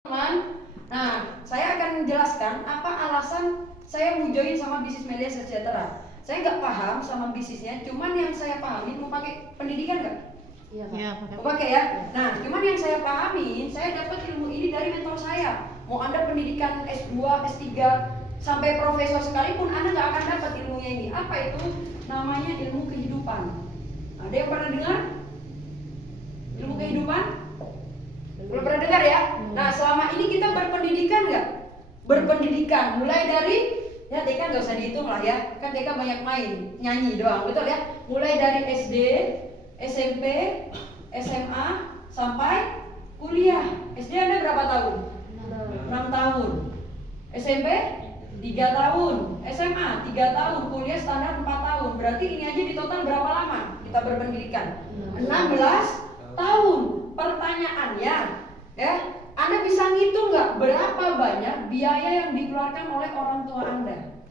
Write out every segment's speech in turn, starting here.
Teman, nah saya akan menjelaskan apa alasan saya mau join sama bisnis media sejahtera. Saya nggak paham sama bisnisnya, cuman yang saya pahami mau pakai pendidikan nggak? Iya, Pak. Iya, Mau pakai ya? Nah, cuman yang saya pahami, saya dapat ilmu ini dari mentor saya. Mau Anda pendidikan S2, S3, sampai profesor sekalipun Anda nggak akan dapat ilmunya ini. Apa itu? Namanya ilmu kehidupan. Ada yang pernah dengar? Ilmu kehidupan? Belum pernah dengar ya? Nah, selama ini kita berpendidikan nggak? Berpendidikan, mulai dari ya TK nggak usah dihitung lah ya, kan TK banyak main, nyanyi doang, betul ya? Mulai dari SD, SMP, SMA, sampai kuliah. SD Anda berapa tahun? 6 tahun. SMP 3 tahun. SMA 3 tahun. Kuliah standar 4 tahun. Berarti ini aja di total berapa lama kita berpendidikan? 16 tahun. Pertanyaannya, ya, Anda bisa ngitung nggak berapa banyak biaya yang dikeluarkan oleh orang tua Anda?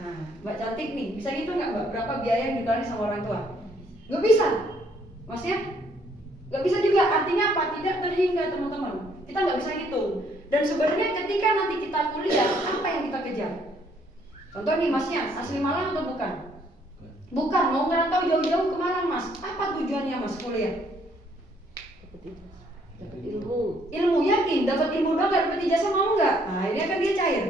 Nah, Mbak Cantik nih, bisa ngitung nggak Mbak berapa biaya yang dikeluarkan sama orang tua? Nggak bisa, maksudnya nggak bisa juga. Artinya apa? Tidak terhingga teman-teman. Kita nggak bisa ngitung. Dan sebenarnya ketika nanti kita kuliah, apa yang kita kejar? Contoh nih masnya, asli Malang atau bukan? Bukan, mau ngerantau jauh-jauh ke Malang mas. Apa tujuannya mas kuliah? Dapat ilmu. Ilmu, yakin? Dapat ilmu doang, gak dapat ijazah, mau nggak? Nah ini akan dia cair.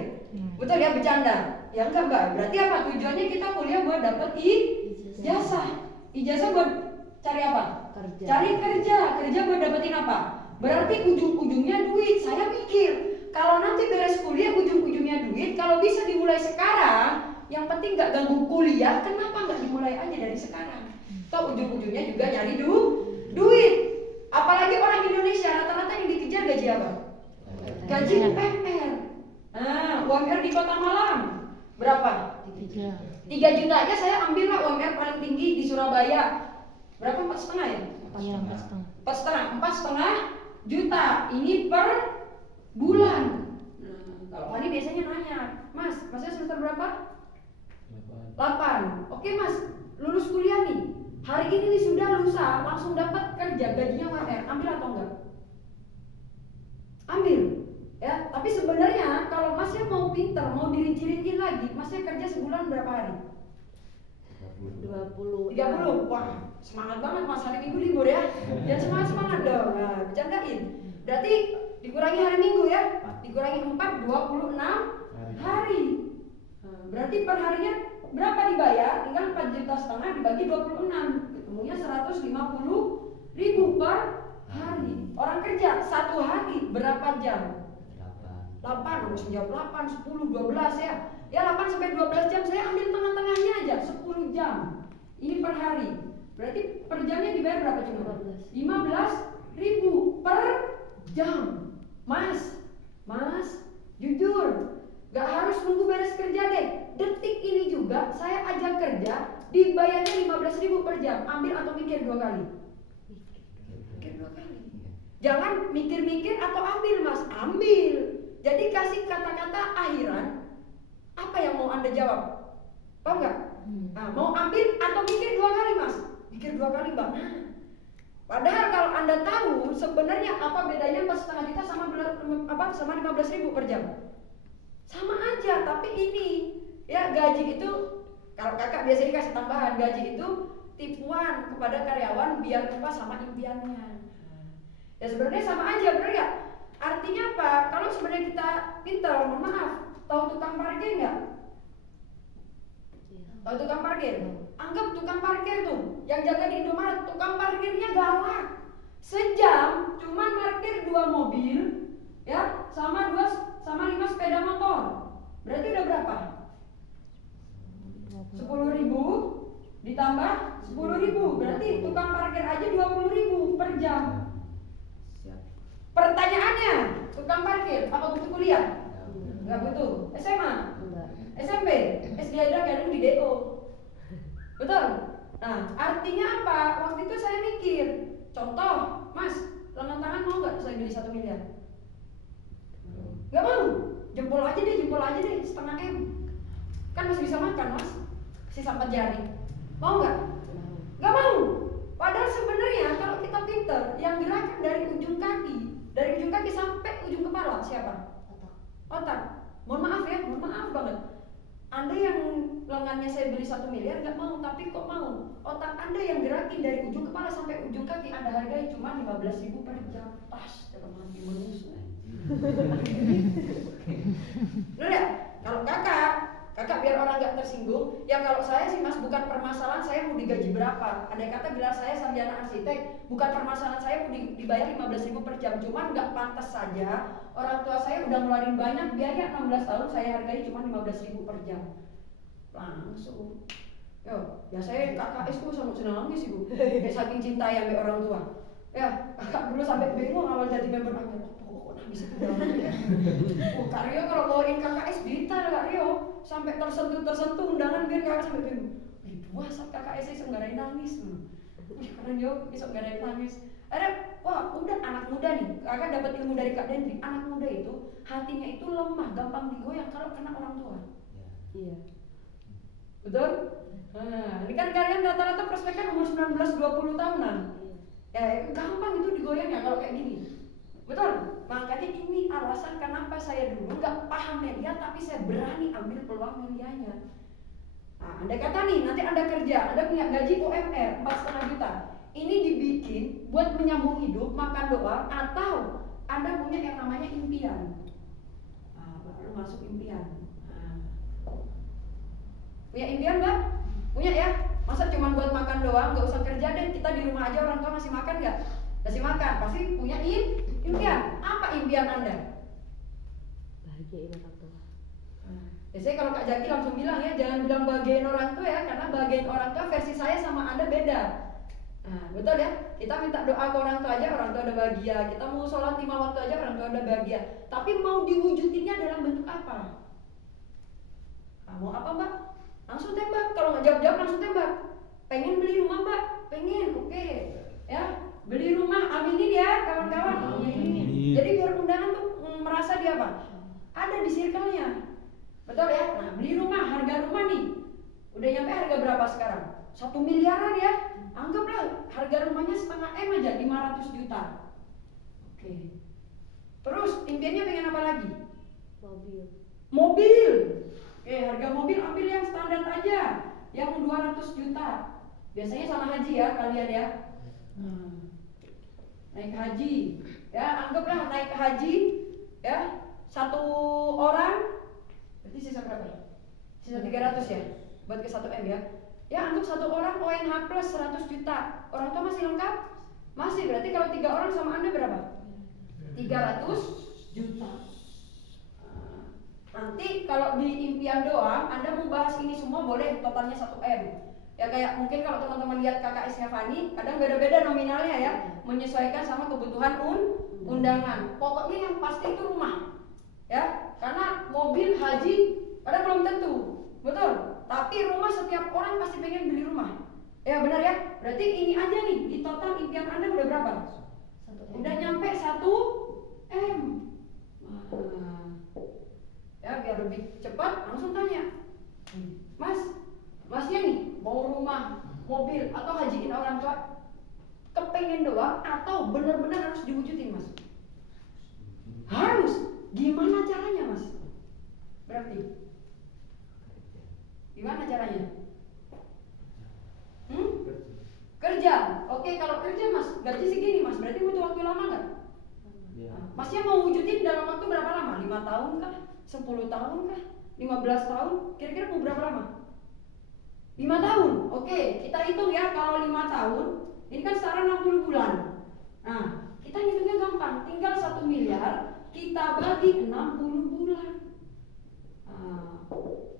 Betul ya, bercanda. Ya enggak mbak, berarti apa? Tujuannya kita kuliah buat dapat ijazah. Ijazah buat cari apa? Kerja. Cari kerja. Kerja buat dapetin apa? Berarti ujung-ujungnya duit. Saya pikir kalau nanti beres kuliah ujung-ujungnya duit, kalau bisa dimulai sekarang, yang penting gak ganggu kuliah, kenapa gak dimulai aja dari sekarang? Toh ujung-ujungnya juga nyari duit. Apalagi orang Indonesia rata-rata yang dikejar gaji apa? Gaji UMR. Nah, UMR di Kota Malang berapa? 3 juta aja saya ambil lah UMR paling tinggi di Surabaya. Berapa? 4,5 ya? Iya, 4,5 juta. Ini per bulan. Nah, kalau Fani biasanya nanya, Mas, masnya semester berapa? 8. Oke Mas, lulus kuliah nih. Hari ini sudah lusa, langsung dapat kerja, gajinya UMR. Ambil atau enggak? Ambil. Ya, tapi sebenarnya kalau masnya mau pinter, mau dirinci-rinci lagi, masnya kerja sebulan berapa hari? 20. 30. Wah, semangat banget Mas, hari Minggu libur ya. Jangan semangat dong. Nah, bercandain. Berarti dikurangi hari Minggu ya. Dikurangi 4, 26 hari. Nah, berarti per harinya berapa dibayar? Tinggal 4,5 juta dibagi 26. Ketemunya 150.000 per hari. Orang kerja 1 hari berapa jam? 8, harus jawab 8, 10, 12 ya. Ya 8 sampai 12 jam, saya ambil tengah-tengahnya aja 10 jam. Ini per hari. Berarti per jamnya dibayar berapa cuma? 15.000 per jam. Mas, jujur, gak harus nunggu beres kerja deh. Detik ini juga saya ajak kerja, dibayarnya 15.000 per jam. Ambil atau mikir 2 kali? Mikir 2 kali. Jangan mikir-mikir atau ambil mas, ambil. Jadi kasih kata-kata akhiran. Apa yang mau Anda jawab? Paham nggak? Nah, mau ambil atau mikir 2 kali mas? Mikir 2 kali bang. Nah, padahal kalau Anda tahu sebenarnya apa bedanya 4,5 juta sama 15.000 per jam? Sama aja, tapi ini ya gaji itu kalau kakak biasanya kasih tambahan, gaji itu tipuan kepada karyawan biar lupa sama impiannya. Ya sebenarnya sama aja, bener nggak? Artinya apa? Kalau sebenarnya kita pintar, mohon maaf, tahu tukang parkir nggak? Tahu tukang parkir? Anggap tukang parkir tuh, yang jaga di Indomaret, tukang parkirnya galak. Sejam cuman parkir 2 mobil, ya, sama 5 sepeda motor. Berarti udah berapa? 10.000 ditambah 10.000, berarti tukang parkir aja 20.000 per jam. Pertanyaannya, tukang parkir apa butuh kuliah? Enggak butuh. SMA? SMP? SD aja kadang di DO. Betul? Nah, artinya apa? Waktu itu saya mikir, contoh, Mas, lengan tangan mau nggak saya beli 1 miliar? Nggak mau. Jempol aja deh, setengah M. Kan masih bisa makan, Mas. Sisa 4 jari. Mau nggak? Nggak mau. Padahal sebenarnya kalau kita pinter, yang gerakan dari ujung kaki sampai ujung kepala siapa? Otak. Mohon maaf ya, mohon maaf banget. Anda yang lengannya saya beli 1 miliar nggak mau, tapi kok mau? Otak Anda yang gerakin dari ujung kepala sampai ujung kaki Anda hargai cuma 15.000 per jam. Tas dalam hati manusia. Bener ya? Kalau kakak biar orang nggak tersinggung, ya kalau saya sih mas, bukan permasalahan saya mau digaji berapa. Andai kata gelar saya sarjana arsitek, bukan permasalahan saya mau dibayar 15.000 per jam. Cuman nggak pantas saja orang tua saya udah ngeluarin banyak biaya 16 tahun, saya hargai cuma 15.000 per jam. Langsung. Yo, ya saya KKS tuh sama senang nangis ibu. Kayak saking cinta ya sama orang tua. Ya, kakak dulu sampai bingung awal jadi member akhir. Bisa ya. Kak Rio kalau bawain KKS detail Kak Rio sampai tersentuh undangan biar kakak sampai bingung. Puasa KKS saya senggarain nangis. Keren yo, bisa senggarain nangis. Ada, wah udah anak muda nih. Kakak dapat ilmu dari Kak Dendri. Anak muda itu hatinya itu lemah, gampang digoyang kalau kena orang tua. Iya. Betul? Nah, ini kan kalian rata-rata prospeknya umur 19-20 tahunan. Ya, gampang itu digoyangnya kalau kayak gini. Betul? Makanya ini alasan kenapa saya dulu nggak paham media tapi saya berani ambil peluang medianya. Nah, andai kata nih nanti Anda kerja, Anda punya gaji UMR 4,5 juta. Ini dibikin buat menyambung hidup, makan doang, atau Anda punya yang namanya impian. Baru masuk impian. Punya impian nggak? Punya ya? Masa cuma buat makan doang, nggak usah kerja deh, kita di rumah aja orang tua ngasih makan nggak? Ngasih makan, pasti punya impian. Apa impian Anda? Bahagiain orang tua. Biasanya kalau Kak Jaki langsung bilang ya, jangan bilang bahagiain orang tua ya, karena bahagiain orang tua versi saya sama Anda beda. Nah, betul ya? Kita minta doa ke orang tua aja, orang tua udah bahagia. Kita mau sholat 5 waktu aja, orang tua udah bahagia. Tapi mau diwujudinnya dalam bentuk apa? Mau apa Mbak? Langsung tembak. Kalau nggak jawab-jawab langsung tembak. Pengen beli rumah Mbak? Pengen, oke. Ya, beli rumah, aminin ya kawan-kawan. Amin. Jadi biar undangan tuh merasa dia apa? Ada di circle-nya. Betul ya? Nah, beli rumah, harga rumah nih udah nyampe harga berapa sekarang? 1 miliaran ya. Anggaplah harga rumahnya setengah M aja, 500 juta. Oke. Terus impiannya pengen apa lagi? Mobil. Oke, harga mobil ambil yang standar aja, yang 200 juta. Biasanya sama haji ya kalian ya. Naik haji, ya anggaplah naik haji, ya 1 orang, berarti sisa berapa? Sisa 300 ya, buat ke 1 M ya. Ya anggap 1 orang ONH plus 100 juta. Orang tua masih lengkap? Masih, berarti kalau 3 orang sama Anda berapa? 300 juta. Nanti kalau di impian doang, Anda mau bahas ini semua boleh, totalnya 1 M. Ya kayak mungkin kalau teman-teman lihat KKS-nya Fani, kadang beda-beda nominalnya ya, menyesuaikan sama kebutuhan undangan. Pokoknya yang pasti itu rumah. Ya, karena mobil haji kadang belum tentu. Betul? Tapi rumah setiap orang pasti pengen beli rumah. Ya benar ya? Berarti ini aja nih, di total impian Anda udah berapa? Udah nyampe 1 M. Ya biar lebih cepat langsung tanya, Masnya nih mau rumah, mobil, atau hajiin orang tua? Kepengen doang atau benar-benar harus diwujudin Mas? Harus. Gimana caranya Mas? Berarti gimana caranya? Kerja. Oke, kalau kerja Mas, gaji segini Mas, berarti butuh waktu lama nggak? Masnya mau wujudin dalam waktu berapa lama? 5 tahun kah? 10 tahun kah? 15 tahun? Kira-kira mau berapa lama? 5 tahun. Oke, kita hitung ya, kalau 5 tahun ini kan setara 60 bulan. Nah, kita hitungnya gampang, tinggal 1 miliar kita bagi 60 bulan.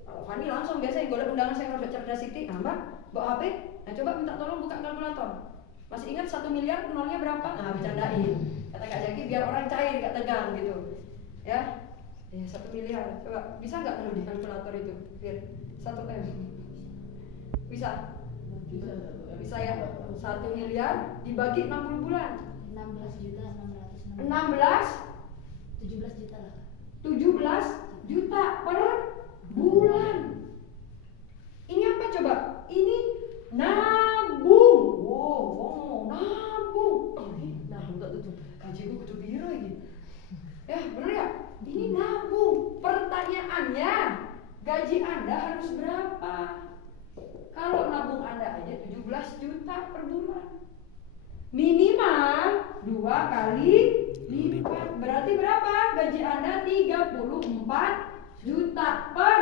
Kalau Fani langsung biasa yang golek undangan saya Robert Cerdas City, Mbak, bawa HP, nah coba minta tolong buka kalkulator. Masih ingat 1 miliar nolnya berapa? Nah, bercandain. Kata Kak Jaki biar orang cair, gak tegang gitu. Ya, 1 miliar. Coba bisa nggak kalau di kalkulator itu? Biar 1 M. Bisa? Bisa ya? 1 miliar dibagi 60 bulan. 17 juta lah. 17 juta per bulan. Ini apa coba? Ini nabung. Wow, nabung. Nabung tak tutup. Gaji gue kudu biro ini. Ya, bener ya? Ini nabung. Pertanyaannya, gaji Anda harus berapa? Kalau nabung Anda aja 17 juta per bulan. Minimal 2 kali lipat. Berarti berapa? Gaji Anda 34 juta per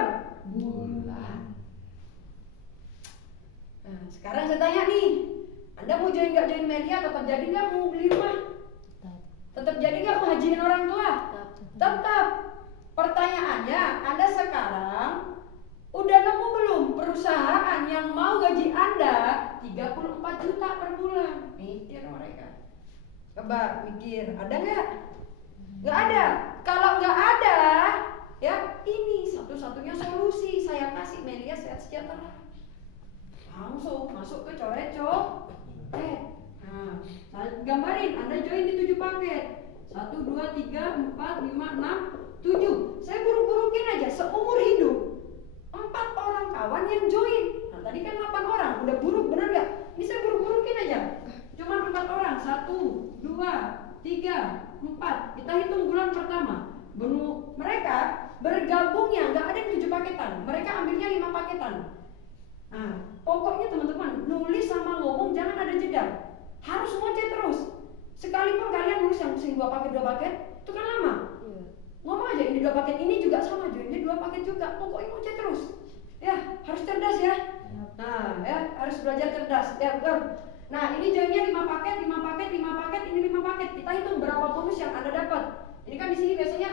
bulan. Nah, sekarang saya tanya nih, Anda mau join nggak join media? Tetap jadi nggak mau beli rumah? Tetap jadi nggak mau hajiin orang tua? Tetap. Pertanyaannya, Anda sekarang udah nemu belum perusahaan yang mau gaji Anda 34 juta per bulan? Mikir mereka. Coba mikir, ada nggak? Nggak ada. Kalau nggak ada, ya ini satu-satunya solusi. Saya kasih media sehat sejahtera. Langsung masuk ke Coreco. Nah, saya gambarin, Anda join di 7 paket. 1, 2, 3, 4, 5, 6, 7. Saya buruk-burukin aja seumur hidup 4 orang kawan yang join. Nah tadi kan 8 orang, udah buruk bener gak? Ini saya buruk-burukin aja. Cuma 4 orang, 1, 2, 3, 4. Kita hitung bulan pertama. Mereka bergabungnya gak ada yang 7 paketan. Mereka ambilnya 5 paketan. Nah, pokoknya teman-teman, nulis sama ngomong jangan ada jeda. Harus ngoceh terus. Sekalipun kalian nulis yang pusing 2 paket, itu kan lama. Ngomong aja ini 2 paket, ini juga sama joinnya 2 paket juga. Pokoknya ngoceh terus. Ya, harus cerdas ya. Nah, ya harus belajar cerdas. Ya, betul. Nah, ini joinnya 5 paket, 5 paket, 5 paket, ini 5 paket. Kita hitung berapa bonus yang Anda dapat. Ini kan di sini biasanya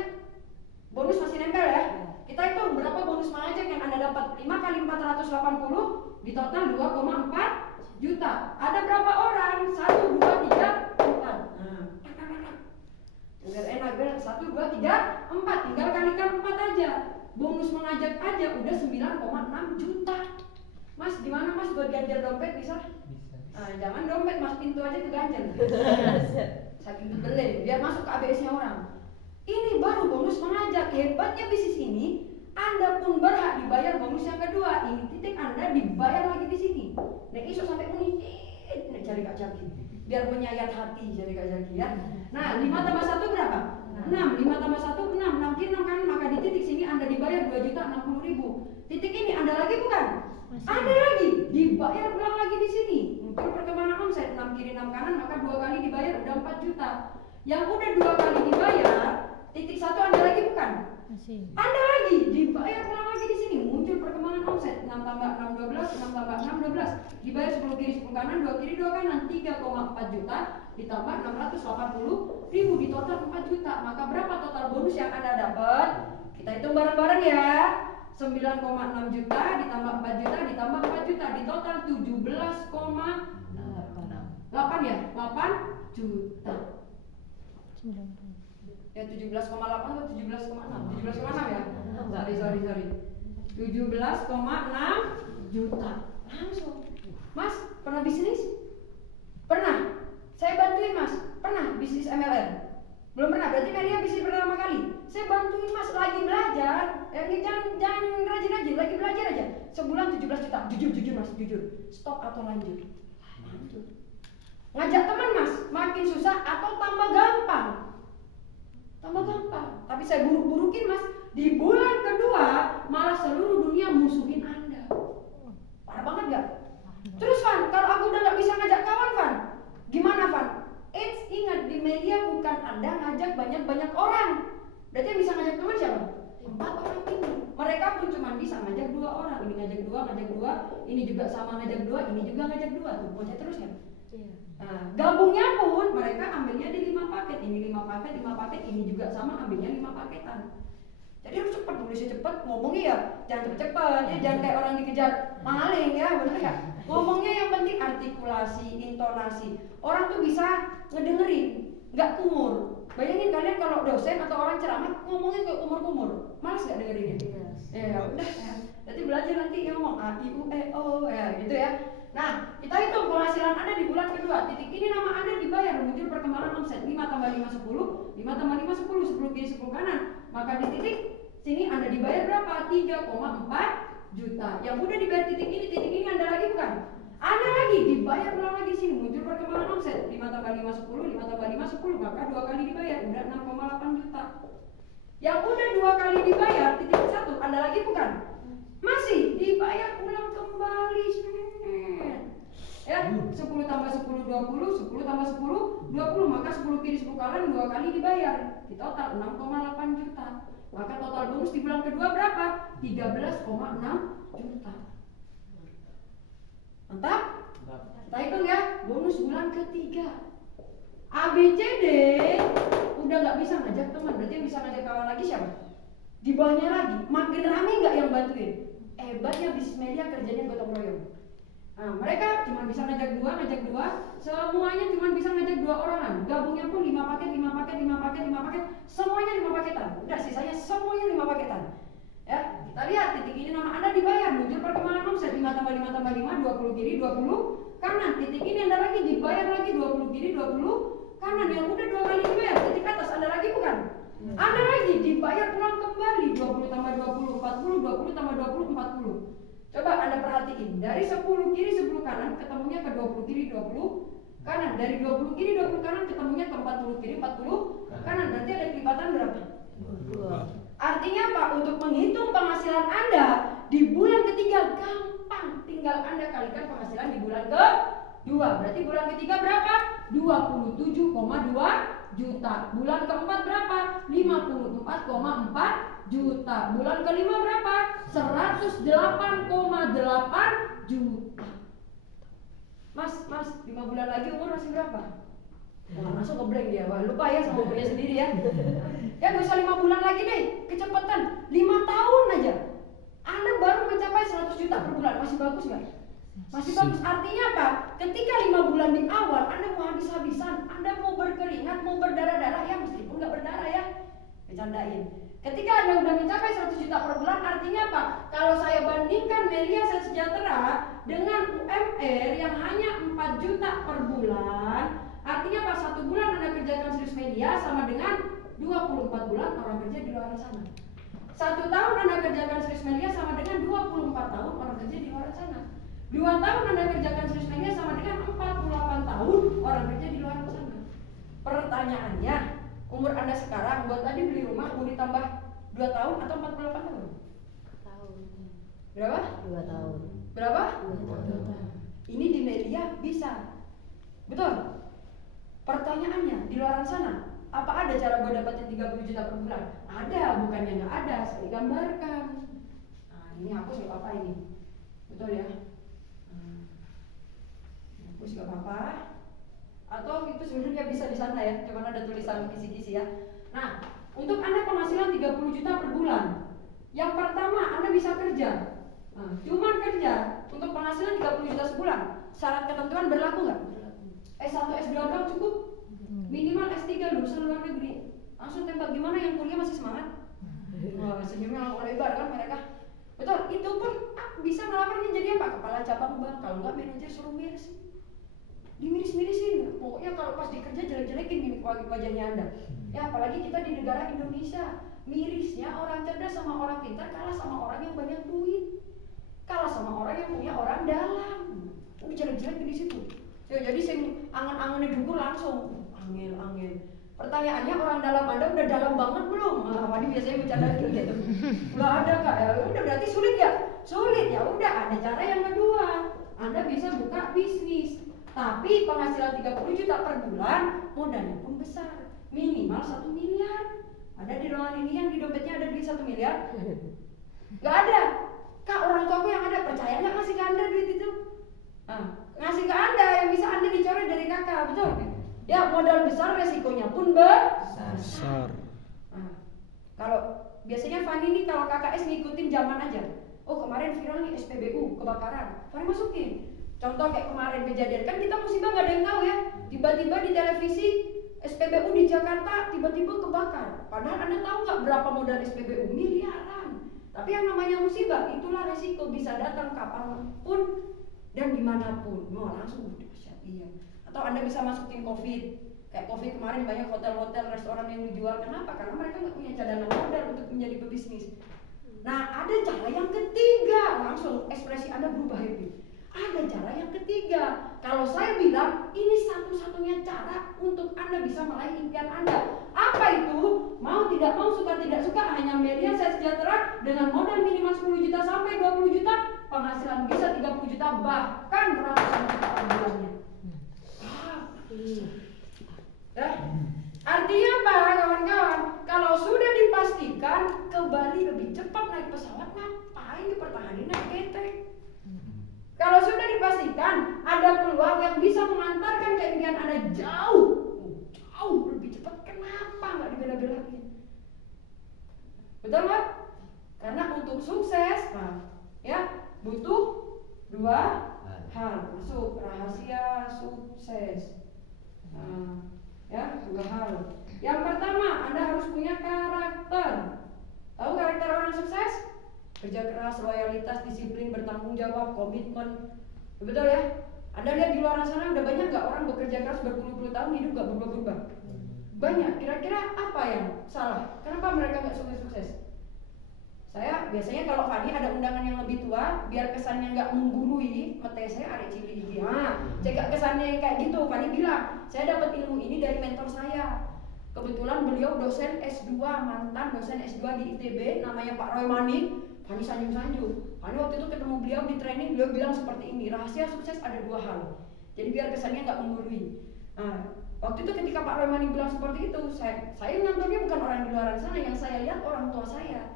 bonus masih nempel ya. Kita hitung berapa bonus mengajak yang Anda dapat. 5 kali 480 di total 2,4 juta. Ada berapa orang? 1, 2, 3, 4. Nah, biar enak, biar 1, 2, 3, 4. Tinggal kalikan 4 aja. Bonus mengajak aja udah 9,6 juta. Mas, gimana Mas buat ganjel dompet bisa? Nah, jangan dompet Mas, pintu aja keganjel. Saking tebelin, biar masuk ke ABS-nya orang. Ini baru bonus mengajak. Hebatnya bisnis ini, Anda pun berhak dibayar bonus yang kedua. Ini titik Anda dibayar lagi di sini. Nah, iso sampai unitit, nek cari Kak Jaki. Biar menyayat hati jadi Kak Jaki ya. Nah, 5 tambah 1 berapa? 6. 5 tambah 1 6. 6 kiri 6 kanan, maka di titik sini Anda dibayar 2.060.000. Titik ini Anda lagi bukan? Anda lagi dibayar ulang lagi di sini. Untuk perkembangan omset 6 kiri 6 kanan, maka 2 kali dibayar udah 4 juta. Yang udah 2 kali dibayar, titik 1 Anda lagi bukan? Anda lagi dibayar ulang lagi di sini. Muncul perkembangan omset 6 tambah 6 12, 6 tambah 6 12. Dibayar 10 kiri 10 kanan, 2 kiri 2 kanan, 3,4 juta ditambah 680.000 di total 4 juta. Maka berapa total bonus yang Anda dapat? Kita hitung bareng-bareng ya. 9,6 juta ditambah 4 juta ditambah 4 juta di total 17,8 ya? 8 juta. Ya 17,8 atau 17,6? 17,6 ya? Sorry. 17,6 juta. Langsung. Mas, pernah bisnis? Pernah. Saya bantuin Mas. Pernah bisnis MLM? Belum pernah. Berarti Melia bisnis pertama kali. Saya bantuin Mas lagi belajar. Jangan rajin-rajin, lagi belajar aja. Sebulan 17 juta. Jujur Mas, jujur. Stop atau lanjut? Lanjut. Ngajak teman Mas, makin susah atau tambah gampang? Tambah gampang. Tapi saya buruk-burukin Mas. Di bulan kedua malah seluruh dunia musuhin Anda. Parah banget gak? Terus Van, kalau aku udah gak bisa ngajak kawan Van, gimana Van? Ingat di media bukan Anda ngajak banyak-banyak orang. Berarti yang bisa ngajak teman siapa? 4 orang ini. Mereka pun cuma bisa ngajak 2 orang. Ini ngajak 2, ini juga sama ngajak 2, ini juga ngajak 2. Tuh, bocah terus kan? Nah, gabungnya pun mereka ambilnya di 5 paket. Ini 5 paket, 5 paket, ini juga sama ambilnya 5 paketan. Jadi harus cepat, nulisnya cepat, ngomongnya ya jangan cepet-cepet, ya jangan kayak orang dikejar maling ya, bener gak? Ngomongnya yang penting artikulasi, intonasi. Orang tuh bisa ngedengerin, gak kumur. Bayangin kalian kalau dosen atau orang ceramah ngomongnya kayak kumur-kumur, malas gak dengerinnya? Ya udah, nanti belajar nanti ngomong A, I, U, E, O, ya gitu ya. Nah, kita hitung penghasilan Anda di bulan kedua. Titik ini nama Anda dibayar, muncul perkembangan omset 5 tambah 5 10, 5 tambah 5 10, 10 kiri 10 kanan. Maka di titik sini Anda dibayar berapa? 3,4 juta. Yang udah dibayar titik ini Anda lagi bukan? Anda lagi dibayar ulang lagi sini, muncul perkembangan omset 5 tambah 5 10, 5 tambah 5 10, maka 2 kali dibayar udah 6,8 juta. Yang udah 2 kali dibayar, titik 1, Anda lagi bukan? Masih dibayar ulang kembali. Ya, 10 tambah 10, 20, 10 tambah 10, 20, maka 10 kiri 10 kanan 2 kali dibayar. Di total 6,8 juta. Maka total bonus di bulan kedua berapa? 13,6 juta. Mantap? Kita hitung ya, bonus bulan ketiga. ABCD udah nggak bisa ngajak teman, berarti yang bisa ngajak kawan lagi siapa? Di bawahnya lagi, makin rame nggak yang bantuin? Hebatnya bisnis media kerjanya gotong royong. Nah, mereka cuma bisa ngajak dua, semuanya cuma bisa ngajak 2 orangan. Gabungnya pun 5 paket, 5 paket, 5 paket, 5 paket, semuanya 5 paketan. Udah sisanya semuanya 5 paketan. Ya, kita lihat titik ini nama Anda dibayar, muncul perkembangan omset 5 tambah 5 tambah 5, 20 kiri, 20 kanan. Titik ini Anda lagi dibayar lagi 20 kiri, 20 kanan. Yang udah 2 kali dibayar, titik atas Anda lagi bukan? Anda lagi dibayar ulang kembali 20 tambah 20, 40, 20 tambah 20, 40. Coba Anda perhatiin, dari 10 kiri 10 kanan ketemunya ke 20 kiri 20 kanan. Dari 20 kiri 20 kanan ketemunya ke 40 kiri 40 kanan. Berarti ada kelipatan berapa? 2. Artinya apa? Untuk menghitung penghasilan Anda di bulan ketiga gampang. Tinggal Anda kalikan penghasilan di bulan kedua. Berarti bulan ketiga berapa? 27,2 juta. Bulan keempat berapa? 54,4 juta. Bulan kelima berapa? 108,8 juta. Mas, 5 bulan lagi umur masih berapa? Wah, langsung ngeblank dia. Wah, lupa ya sama umurnya sendiri ya. Ya gak usah 5 bulan lagi deh, kecepatan 5 tahun aja Anda baru mencapai 100 juta per bulan. Masih bagus gak? Masih bagus. Artinya apa? Ketika 5 bulan di awal Anda mau habis-habisan, Anda mau berkeringat, mau berdarah-darah, ya meskipun gak berdarah ya, bercandain. Ketika Anda udah mencapai 100 juta per bulan, artinya apa? Kalau saya bandingkan Melia Sejahtera dengan UMR yang hanya 4 juta per bulan, artinya apa? 1 bulan Anda kerjakan serius media sama dengan 24 bulan orang kerja di luar sana. 1 tahun Anda kerjakan serius media sama dengan 24 tahun orang kerja di luar sana. 2 tahun Anda kerjakan serius media sama dengan 48 tahun orang kerja di luar sana. Pertanyaannya, umur Anda sekarang buat tadi beli rumah mau ditambah 2 tahun atau 48 tahun? Tahun. Berapa? 2 tahun. Berapa? 2 tahun. Ini di media bisa. Betul? Pertanyaannya, di luar sana apa ada cara gue dapetin 30 juta per bulan? Ada, bukannya nggak ada, saya gambarkan. Nah, ini hapus nggak apa-apa ini. Betul ya? Hapus nggak apa-apa. Atau itu sebenarnya bisa di sana ya, cuman ada tulisan kisi-kisi ya. Nah, untuk Anda penghasilan 30 juta per bulan. Yang pertama, Anda bisa kerja. Nah, cuman kerja untuk penghasilan 30 juta sebulan. Syarat ketentuan berlaku nggak? S1, S2 doang cukup? Minimal S3 lulusan luar negeri. Langsung tembak, gimana yang kuliah masih semangat? Wah, senyumnya langsung lebar kan mereka. Betul, itu pun bisa ngelamarnya jadi apa? Kepala cabang bank, kalau nggak manajer suruh miris. Dimiris-mirisin, pokoknya kalau pas dikerja jelek-jelekin di wajahnya Anda. Ya apalagi kita di negara Indonesia, mirisnya orang cerdas sama orang pintar kalah sama orang yang banyak duit, kalah sama orang yang punya orang dalam. Jelek-jelekin di situ. Ya, jadi sing angan-angannya dulu langsung angin. Pertanyaannya, orang dalam Anda udah dalam banget belum? Nah, Wadi biasanya bercanda gitu. Udah ada Kak, ya udah berarti sulit ya? Sulit, ya udah ada cara yang kedua. Anda bisa buka bisnis. Tapi penghasilan 30 juta per bulan, modalnya pun besar. Minimal 1 miliar. Ada di ruangan ini yang di dompetnya ada duit 1 miliar? Gak ada. Kak, orang tuaku yang ada, percaya gak ngasih ke Anda duit itu? Nah, ngasih ke Anda yang bisa Anda dicoret dari kakak, betul? Ya, modal besar, resikonya pun besar. Nah, kalau biasanya Fani ini kalau KKS ngikutin zaman aja. Oh, kemarin viral nih SPBU kebakaran, Fani masukin. Contoh kayak kemarin kejadian, kan kita musibah nggak ada yang tahu ya. Tiba-tiba di televisi SPBU di Jakarta tiba-tiba kebakar. Padahal Anda tahu nggak berapa modal SPBU? Miliaran. Tapi yang namanya musibah, itulah resiko, bisa datang kapanpun dan dimanapun. Mau langsung dahsyat, iya. Atau Anda bisa masukin COVID. Kayak COVID kemarin banyak hotel-hotel, restoran yang dijual. Kenapa? Karena mereka nggak punya cadangan modal untuk menjadi pebisnis. Nah, ada cara yang ketiga, langsung ekspresi Anda berubah happy. Ada cara yang ketiga. Kalau saya bilang ini satu-satunya cara untuk Anda bisa meraih impian Anda. Apa itu? Mau tidak mau, suka tidak suka, dengan modal minimal 10 juta sampai 20 juta, penghasilan bisa 30 juta bahkan ratusan juta per bulannya. Ya. Artinya apa kawan-kawan? Kalau sudah dipastikan ke Bali lebih cepat naik pesawat, ngapain dipertahankan naik ketek? Kalau sudah dipastikan ada peluang yang bisa mengantarkan keimpian Anda jauh lebih cepat, kenapa nggak dibela-belain? Betul nggak? Karena untuk sukses, ya butuh dua hal. Masuk rahasia sukses. Ya, dua hal. Yang pertama, Anda harus punya karakter. Tahu karakter orang sukses? Kerja keras, loyalitas, disiplin, bertanggung jawab, komitmen. Betul ya? Anda lihat di luar sana udah banyak nggak orang bekerja keras berpuluh-puluh tahun hidup nggak berubah-ubah? Banyak. Kira-kira apa yang salah? Kenapa mereka nggak sukses-sukses? Saya biasanya kalau Fani ada undangan yang lebih tua, biar kesannya nggak menggurui, mete saya arek cili gigi. Cegak kesannya kayak gitu. Fani bilang, saya dapat ilmu ini dari mentor saya. Kebetulan beliau dosen S2, mantan dosen S2 di ITB, namanya Pak Roy Manik. Fani sanjung-sanjung. Fani waktu itu ketemu beliau di training, beliau bilang seperti ini, rahasia sukses ada dua hal. Jadi biar kesannya nggak menggurui. Waktu itu ketika Pak Roy Manik bilang seperti itu, saya ngantornya bukan orang di luar sana, yang saya lihat orang tua saya.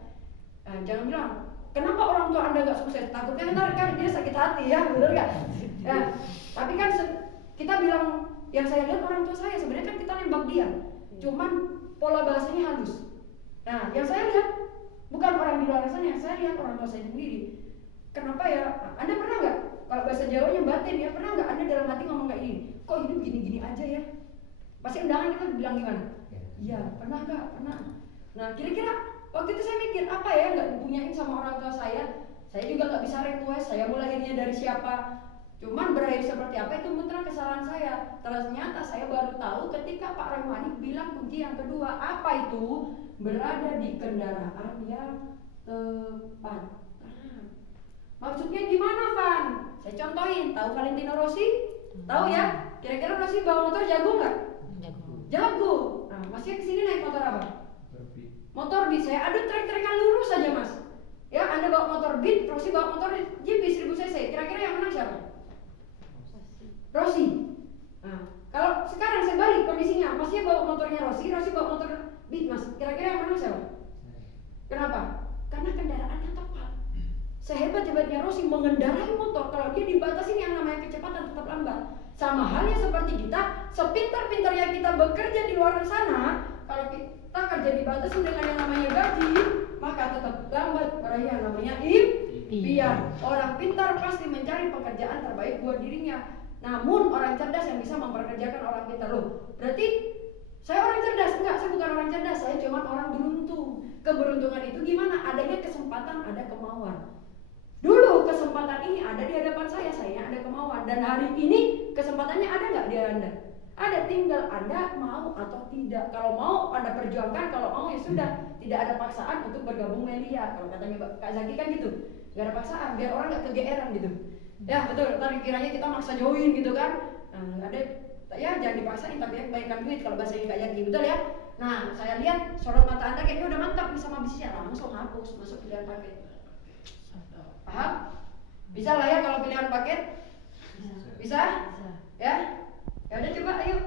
Jangan bilang, kenapa orang tua Anda nggak sukses? Takutnya ntar kan dia sakit hati ya, bener nggak? Tapi kan kita bilang, yang saya lihat orang tua saya, sebenarnya kan kita nembak dia, cuman pola bahasanya halus. Yang saya lihat bukan orang di luar sana, saya lihat orang tua saya sendiri. Kenapa ya? Anda pernah nggak? Kalau bahasa Jawanya batin ya, pernah nggak Anda dalam hati ngomong kayak gini? Kok hidup gini-gini aja ya? Pasti undangan kita bilang gimana? Iya, pernah nggak? Pernah. Nah, kira-kira waktu itu saya mikir apa ya nggak dipunyain sama orang tua saya. Saya juga nggak bisa request, saya mau lahirnya dari siapa. Cuman berakhir seperti apa itu mutlak kesalahan saya. Ternyata saya baru tahu ketika Pak Roy Manik bilang kunci yang kedua. Apa itu? Berada di kendaraan yang tepat. Maksudnya gimana, Van? Saya contohin, tahu Valentino Rossi? Tahu ya? Kira-kira Rossi bawa motor jago nggak? Jago. Masnya kesini naik motor apa? Motor Beat. Saya adu trek-trekan lurus saja, Mas. Ya, Anda bawa motor Beat, Rossi bawa motor GP 1000 cc. Kira-kira yang menang siapa? Rossi. Kalau sekarang saya balik kondisinya, Masnya bawa motornya Rossi bawa motor Beat, Mas. Kira-kira yang menang siapa? Kenapa? Karena kendaraannya tepat. Sehebat-hebatnya Rossi mengendarai motor, kalau dia dibatasin yang namanya kecepatan tetap lambat. Sama halnya seperti kita, sepintar-pintarnya kita bekerja di luar sana, kalau kita kerja dibatasin dengan yang namanya gaji, maka tetap lambat meraih yang namanya impian. Orang pintar pasti mencari pekerjaan terbaik buat dirinya. Namun orang cerdas yang bisa memperkerjakan orang pintar. Loh, berarti saya orang cerdas? Enggak, saya bukan orang cerdas, saya cuma orang beruntung. Keberuntungan itu gimana? Adanya kesempatan, ada kemauan. Dulu kesempatan ini ada di hadapan saya ada kemauan. Dan hari ini kesempatannya ada nggak di Anda? Ada, tinggal Anda mau atau tidak. Kalau mau Anda perjuangkan, kalau mau ya sudah. Tidak ada paksaan untuk bergabung Melia. Kalau katanya Kak Zaki kan gitu, nggak ada paksaan, biar orang nggak kegeeran gitu. Ya betul, ntar kiranya kita maksa join gitu kan. Ada, ya jangan dipaksain, tapi ya kebanyakan duit kalau bahasanya Kak Zaki, betul ya. Nah, saya lihat sorot mata Anda kayaknya udah mantap nih sama bisnisnya, langsung hapus, masuk pilihan paket. Paham? Bisa lah ya kalau pilihan paket? Bisa? Ya? Ya udah coba ayo.